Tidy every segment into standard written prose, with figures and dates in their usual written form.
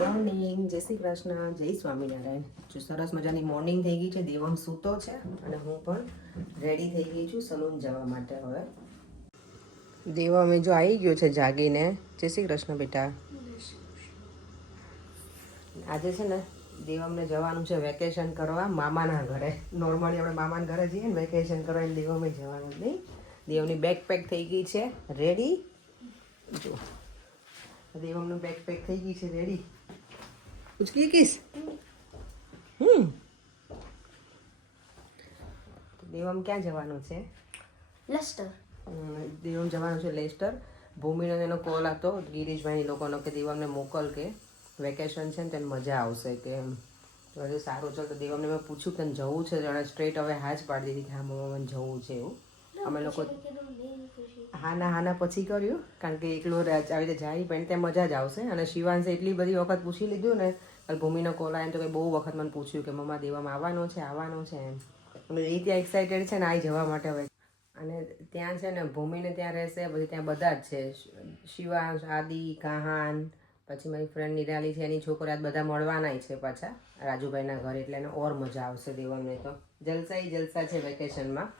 Morning, જય શ્રી કૃષ્ણ, જય સ્વામિનારાયણ. જો સરસ મજાની મોર્નિંગ થઈ ગઈ છે. દેવમ સૂતો છે અને હું પણ રેડી થઈ ગઈ છું સલૂન જવા માટે. હવે દેવમે જો આવી ગયો છે જાગીને. જય શ્રી કૃષ્ણ બેટા. આજે છે ને દેવમને જવાનું છે વેકેશન કરવા મામાના ઘરે. નોર્મલી આપણે મામાના ઘરે જઈએ ને વેકેશન કરવા, એને દેવમે જવાનું નહીં. દેવની બેગ પેક થઈ ગઈ છે રેડી. જો દેવમનું બેગ પેક થઈ ગઈ છે રેડી. कुछ की किस દેવમ ક્યાં જવાનું છે? લેસ્ટર. દેવમ જવાનું છે લેસ્ટર. ભૂમિનો એનો કોલ હતો ગિરીશભાઈ લોકોનો કે દેવમને મોકલ, કે વેકેશન છે ને તેને મજા આવશે કે એમ. તો હજુ સારું ચાલ. તો દેવમને મેં પૂછ્યું કે જવું છે, જાણે સ્ટ્રેટ હવે હા જ પાડી દીધી કે હા મમ્મા મને જવું છે એવું. અમે લોકો હાના પછી કર્યું, કારણ કે એકલો આવી રીતે જાય પણ ત્યાં મજા જ આવશે. અને શિવાંશે એટલી બધી વખત પૂછી લીધું ને, ભૂમિનો કોલ આવ્યો તો કે બહુ વખત મને પૂછ્યું કે મમ્મા દેવામાં આવવાનો છે એમ. અને એ ત્યાં એક્સાઇટેડ છે ને આવી જવા માટે હવે. અને ત્યાં છે ને ભૂમિને ત્યાં રહેશે, પછી ત્યાં બધા જ છે. શિવાંશ, આદિ, કાહાન, પછી મારી ફ્રેન્ડ નિરાલી છે, એની છોકરા બધા મળવાના છે પાછા રાજુભાઈના ઘરે. એટલે એને ઓર મજા આવશે દેવમને. તો જલસા છે વેકેશનમાં.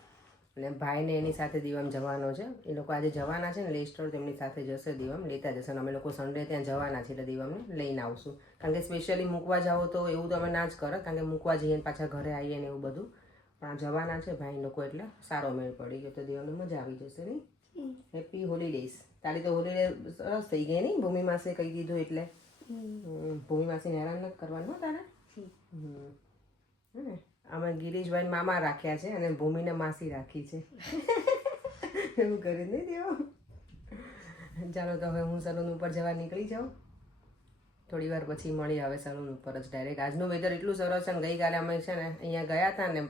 અને ભાઈને એની સાથે દેવમ જવાનો છે. એ લોકો આજે જવાના છે ને લેસ્ટર, તેમની સાથે જશે દેવમ, લેતા જશે. અને અમે લોકો સન્ડે ત્યાં જવાના છીએ એટલે દેવમને લઈને આવશું. કારણ કે સ્પેશિયલી મૂકવા જાઓ તો એવું તો અમે ના જ કરે, કારણ કે મૂકવા જઈએ ને પાછા ઘરે આવીએ ને એવું બધું. પણ જવાના છે ભાઈ લોકો એટલે સારો મેળ પડી ગયો. તો દેવને મજા આવી જશે નહીં. Happy holidays. તારી તો હોલીડે સરસ થઈ ગઈ નહીં? ભૂમિ માસે કહી દીધું એટલે. ભૂમિ માસીને હેરાન નથી કરવાનું તારે. હે અમે ગિરીશભાઈ મામા રાખ્યા છે અને ભૂમિને માસી રાખી છે. એવું કરી નહીં દેવો. ચાલો તો હવે હું સલૂન ઉપર જવા નીકળી જાઉં. થોડી વાર પછી મળી હવે સલૂન ઉપર જ ડાયરેક્ટ. આજનું વેધર એટલું સરસ છે ને. ગઈકાલે અમે છે ને અહીંયા ગયા હતા ને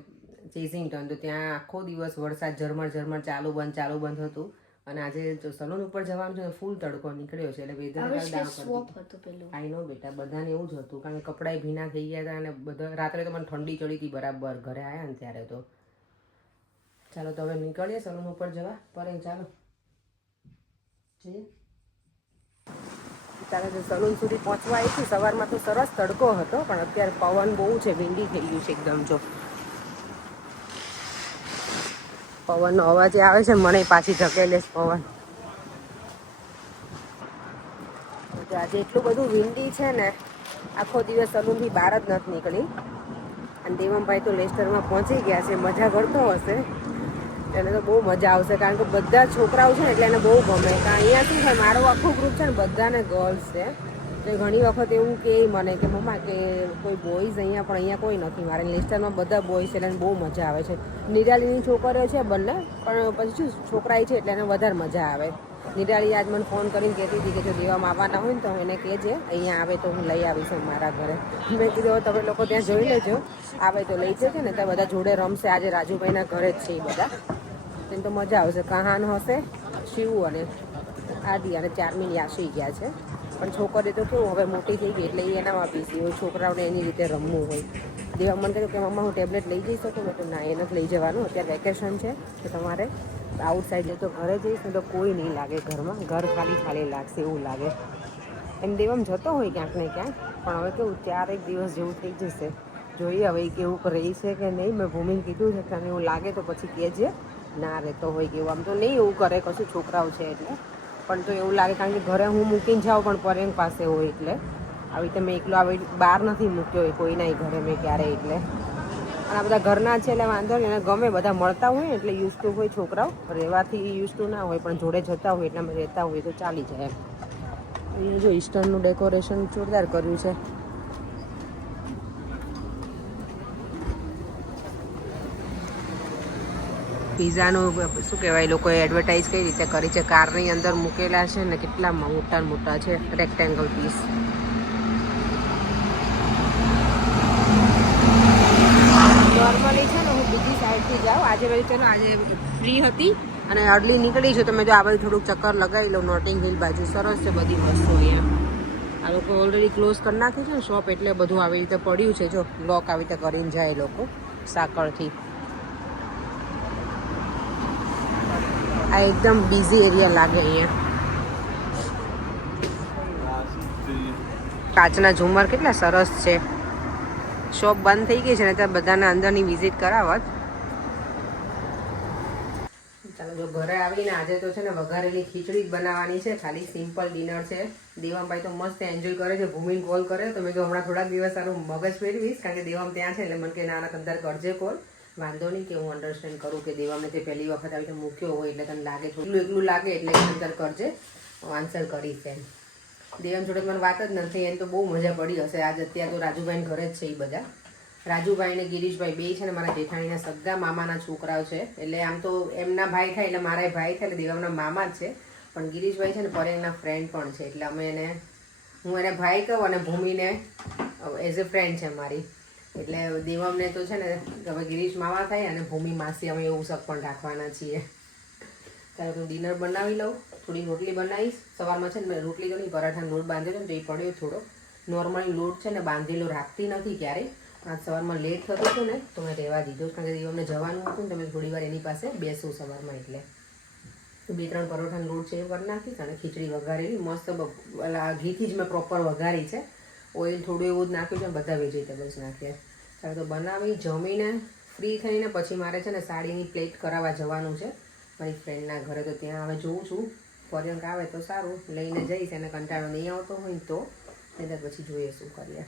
ચેઝિંગટન, તો ત્યાં આખો દિવસ વરસાદ ઝરમર ચાલુ બંધ હતું. અને આજે જો સલૂન ઉપર જવાનું છે ફૂલ તડકો નીકળ્યો છે એટલે વેધર આઈ નો બેટા, બધાને એવું જ હતું. કારણ કે કપડાં ભીના થઈ ગયા હતા અને બધા રાત્રે તો મને ઠંડી ચડી હતી બરાબર ઘરે આવ્યા ને ત્યારે તો. ચાલો તો હવે નીકળીએ સલૂન ઉપર જવા પર. ચાલો જઈએ. તારે જો સલૂન સુધી પહોંચવા આવી છું. સવારમાં તો સરસ તડકો હતો, પણ અત્યારે પવન બહુ છે, વિંડી થઈ ગયું છે એકદમ. જો પવનનો અવાજ આવે છે મને પાછી ધકેલે પવન. આજે એટલું બધું વિંડી છે ને, આખો દિવસ સલૂનથી બહાર જ નથી નીકળી. અને દેવમભાઈ તો લેસ્ટરમાં પહોંચી ગયા છે, મજા કરતો હશે. એને તો બહુ મજા આવશે, કારણ કે બધા છોકરાઓ છે ને એટલે એને બહુ ગમે. અહીંયા શું છે, મારો આખું ગ્રુપ છે ને બધાને ગર્લ્સ છે. તો ઘણી વખત એવું કહે મને કે મમ્મા કે કોઈ બોયઝ અહીંયા, પણ અહીંયા કોઈ નથી. મારે લેસ્ટરમાં બધા બોયઝ છે એટલે એને બહુ મજા આવે છે. નિરાલીની છોકરીઓ છે બંને, પણ પછી શું છોકરાઈ છે એટલે એને વધારે મજા આવે. નિરાલી આજ મને ફોન કરીને કહેતી હતી કે જો દેવામાં આવવાના હોય ને તો એને કહેજે, અહીંયા આવે તો હું લઈ આવીશ મારા ઘરે. મેં કીધું તમે લોકો ત્યાં જોઈ લેજો, આવે તો લઈ જશે ને. ત્યાં બધા જોડે રમશે. આજે રાજુભાઈના ઘરે જ છે એ બધા. એને તો મજા આવશે. કહાન હશે, શિવ અને આદિ અને ચારમીન યાસી ગયા છે. પણ છોકરી તો કેવું હવે મોટી થઈ ગઈ એટલે એનામાં પીસી હોય, છોકરાઓને એની રીતે રમવું હોય. દેવા મને કહ્યું કે મમ્મા હું ટેબ્લેટ લઈ જઈ શકું? મેં તો ના, એ નથી લઈ જવાનું, અત્યારે વેકેશન છે તો તમારે આઉટસાઇડ તો ઘરે જઈશ ને તો કોઈ નહીં લાગે ઘરમાં, ઘર ખાલી લાગશે એવું લાગે. એમ દેવમ જતો હોય ક્યાંક ને ક્યાંક, પણ હવે કેવું 4 દિવસ જેવું થઈ જશે. જોઈએ હવે એ કેવું રહી છે કે નહીં. મેં ભૂમિને કીધું છે કે એવું લાગે તો પછી કહેજે. ના રહેતો હોય કે એવું, આમ તો નહીં એવું કરે કશું, છોકરાઓ છે એટલે. પણ તો એવું લાગે, કારણ કે ઘરે હું મૂકીને જાઉં પણ પરેન પાસે હોય એટલે. આવી રીતે મેં એકલો આવી બહાર નથી મૂક્યો હોય કોઈના ઘરે મેં ક્યારેય. એટલે અને આ બધા ઘરના છે એટલે વાંધો નહીં. એને ગમે, બધા મળતા હોય ને એટલે યુઝ ટુ હોય છોકરાઓ. રહેવાથી યુઝ ટુ ના હોય, પણ જોડે જતા હોય એટલે અમે રહેતા હોઈએ તો ચાલી જાય એમ. અહીંયા જો ઈસ્ટરનું ડેકોરેશન જોરદાર કર્યું છે. પિઝાનું શું કહેવાય, લોકોએ એડવર્ટાઇઝ કઈ રીતે કરી છે. કારની અંદર મૂકેલા છે ને કેટલા મોટા છે રેક્ટેંગલ પીસ. નોર્મલી છે ને હું બીજી સાઈડથી જાઉં. આજે ભાઈ ચલો આજે ફ્રી હતી અને અર્લી નીકળી છું, તો મેં જો આ બાજુ થોડુંક ચક્કર લગાવી લઉં. નોટિંગ હિલ બાજુ સરસ છે બધી વસ્તુ અહીંયા. આ લોકો ઓલરેડી ક્લોઝ કરી નાખી છે ને શોપ, એટલે બધું આવી રીતે પડ્યું છે. જો લોક આવી રીતે કરીને જાય લોકો સાંકળથી. આ એકદમ બિઝી એરિયા લાગે અહીંયા. કાચના ઝુમર કેટલા સરસ છે. શોપ બંધ થઈ ગઈ છે ને ત્યાં બધાને અંદરની વિઝિટ કરાવત. ચાલો જો ઘરે આવીને આજે તો છે ને વઘારેલી ખીચડી જ બનાવવાની છે. ખાલી સિમ્પલ ડિનર છે. દેવામભાઈ તો મસ્ત એન્જોય કરે છે. ભૂમિને કોલ કરે તો મેં કહ્યું હમણાં થોડાક દિવસ સારું મગજ ફેરવીશ કારણ કે દેવામ ત્યાં છે એટલે મને કે નાના તંદર કરજે કોલ. વાંધો નહીં કે હું અન્ડરસ્ટેન્ડ કરું કે દેવામને તે પહેલી વખત આવી રીતે મૂક્યો હોય એટલે તને લાગે થોડું એકલું લાગે એટલે અંદર કરજે હું આન્સર કરીશ એમ. દેવામ જોડે મને વાત જ નથી એમ તો બહુ મજા પડી હશે. આજ અત્યારે તો રાજુભાઈને ઘરે જ છે એ બધા. રાજુભાઈ ને ગિરીશભાઈ બે છે ને મારા જેઠાણીના સગા મામાના છોકરાઓ છે. એટલે આમ તો એમના ભાઈ થાય એટલે મારા ભાઈ થાય એટલે દેવામના મામા જ છે. પણ ગિરીશભાઈ છે ને પરેણના ફ્રેન્ડ પણ છે એટલે અમે હું એને ભાઈ કહું અને ભૂમિને એઝ એ ફ્રેન્ડ છે મારી. એટલે દેવામને તો છે ને હવે ગિરીશ મામા થાય અને ભૂમિ માસી અમે એવું શક પણ રાખવાના છીએ. ત્યારે હું ડિનર બનાવી લઉં. થોડી રોટલી બનાવીશ. સવારમાં છે ને મેં રોટલી તો નહીં પરાઠાનો લોટ બાંધેલો ને તો એ પડ્યો થોડો. નોર્મલી લોટ છે ને બાંધેલો રાખતી નથી ક્યારેય. આજ સવારમાં લેટ થતું હતું ને તો મેં રહેવા દીધું કારણ કે દેવામને જવાનું હતું ને તમે થોડી વાર એની પાસે બેસું સવારમાં એટલે 2-3 પરોઠાનો લોટ છે એ કરી નાખીશ અને ખીચડી વઘારેલી મસ્ત ઘીથી જ મેં પ્રોપર વઘારી છે. ઓઇલ થોડું એવું જ નાખ્યું છે બધા વેજીટેબલ્સ નાખ્યા. ચાલો તો બનાવી જમીને ફ્રી થઈને પછી મારે છે ને સાડીની પ્લેટ કરાવવા જવાનું છે મારી ફ્રેન્ડના ઘરે. તો ત્યાં હવે જોઉં છું ફોરેનર આવે તો સારું લઈને જઈશ. એને કંટાળો નહીં આવતો હોય ને તો એટલે પછી જોઈએ શું કરીએ.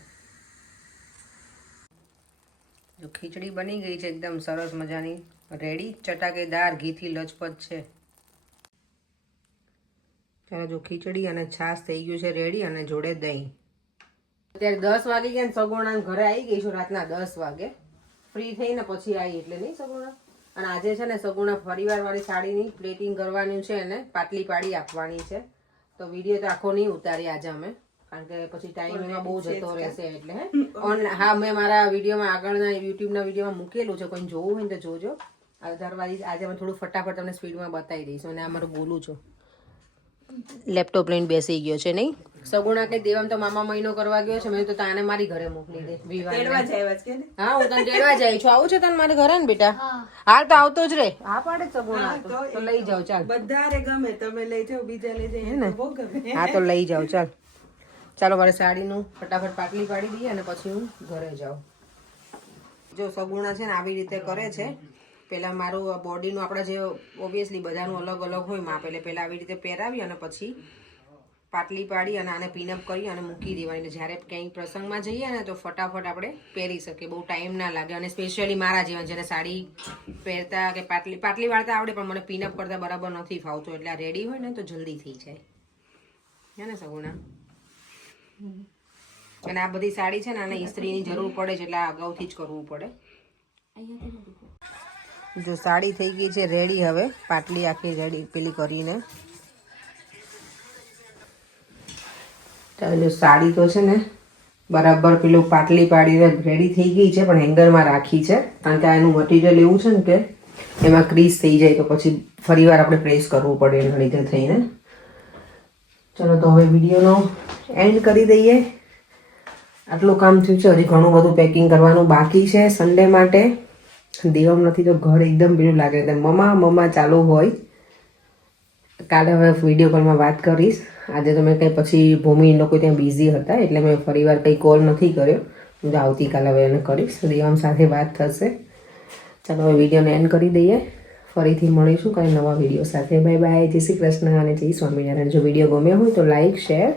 જો ખીચડી બની ગઈ છે એકદમ સરસ મજાની રેડી ચટાકેદાર ઘીથી લચપત છે. ચાલો જો ખીચડી અને છાશ થઈ ગયું છે રેડી અને જોડે દહીં. અત્યારે 10 વાગી ગયા ને સગુણા ઘરે આવી ગઈ છું રાતના 10 વાગે. ફ્રી થઈને પછી આવી એટલે નહીં સગુણા. અને આજે છે ને સગુણા પરિવારવાળી સાડીની પ્લેટિંગ કરવાનું છે અને પાટલી પાડી આપવાની છે. તો વિડીયો તો આખો નહીં ઉતારી આજે અમે કારણ કે પછી ટાઈમ એમાં બહુ જતો રહેશે એટલે હા મેં મારા વિડીયોમાં આગળના યુટ્યુબના વિડીયોમાં મૂકેલું છે. કોઈ જોવું હોય ને તો જોજો. અધરવાઇઝ આજે અમે થોડું ફટાફટ તમને સ્પીડમાં બતાવી દઈશું. અને આ મારું બોલું છું લેપટોપ લઈને બેસી ગયો છે નહીં. સગુણા કે દેવામ તો મામા મહિનો કરવા ગયો છે. મેં તો તાને મારી ઘરે મોકલી દે હા હું તને તેડવા જાય છું. આવું છે તને મારે ઘરે ને બેટા? હા તો આવતો જ રે. હા પાડે સગુણા તો લઈ જાઓ ચાલ. બધારે ગમે તમે લઈ જાઓ બીજા લઈ જાય ને બહુ ગમે. હા તો લઈ જાઓ ચાલ. ચાલો મારે સાડીનું ફટાફટ પાટલી પાડી દઈએ અને પછી હું ઘરે જાઉં. જો સગુણા છે ને આવી રીતે કરે છે. પહેલાં મારું બોડીનું આપણા જે ઓબ્વિયસલી બધાનું અલગ અલગ હોય માપ એટલે પહેલાં આવી રીતે પહેરાવી અને પછી પાટલી પાડી અને આને પિનઅપ કરી અને મૂકી દેવાની. જ્યારે ક્યાંય પ્રસંગમાં જઈએ ને તો ફટાફટ આપણે પહેરી શકીએ. બહુ ટાઈમ ના લાગે. અને સ્પેશિયલી મારા જેવા જેને સાડી પહેરતા કે પાટલી વાળતા આવડે પણ મને પિનઅપ કરતા બરાબર નથી ફાવતું. એટલે આ રેડી હોય ને તો જલ્દી થઈ જાય હે ને સગુણા. અને આ બધી સાડી છે ને આને ઇસ્ત્રીની જરૂર પડે છે એટલે આ અગાઉથી જ કરવું પડે. જો સાડી થઈ ગઈ છે રેડી. હવે પાટલી આખી રેડી પેલી કરીને ચાલો સાડી તો છે ને બરાબર પેલું પાટલી પાડીને રેડી થઈ ગઈ છે પણ હેંગરમાં રાખી છે કારણ કે એનું મટીરિયલ એવું છે ને કે એમાં ક્રીઝ થઈ જાય તો પછી ફરીવાર આપણે પ્રેસ કરવું પડે એના લીધે થઈને. ચલો તો હવે વિડીયોનો એન્ડ કરી દઈએ. આટલું કામ થયું છે. હજી ઘણું બધું પેકિંગ કરવાનું બાકી છે સન્ડે માટે. દેવમ નથી તો ઘર એકદમ પેલું લાગે મમ્મા ચાલુ હોય. કાલે હવે વિડીયો કોલમાં વાત કરીશ. આજે તો મેં કંઈ પછી ભૂમિ લોકો ત્યાં બિઝી હતા એટલે મેં ફરીવાર કંઈ કોલ નથી કર્યો. હું આવતીકાલે હવે એને કરીશ. દેવમ સાથે વાત થશે. ચાલો હવે વિડીયોને એન્ડ કરી દઈએ. ફરીથી મળીશું કંઈ નવા વિડીયો સાથે. Bye bye. જય શ્રી કૃષ્ણ અને જય સ્વામિનારાયણ. જો વિડીયો ગમ્યો હોય તો લાઇક શેર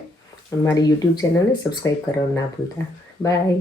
અને મારી યુટ્યુબ ચેનલને સબસ્ક્રાઈબ કરવાનું ના ભૂલતા. બાય.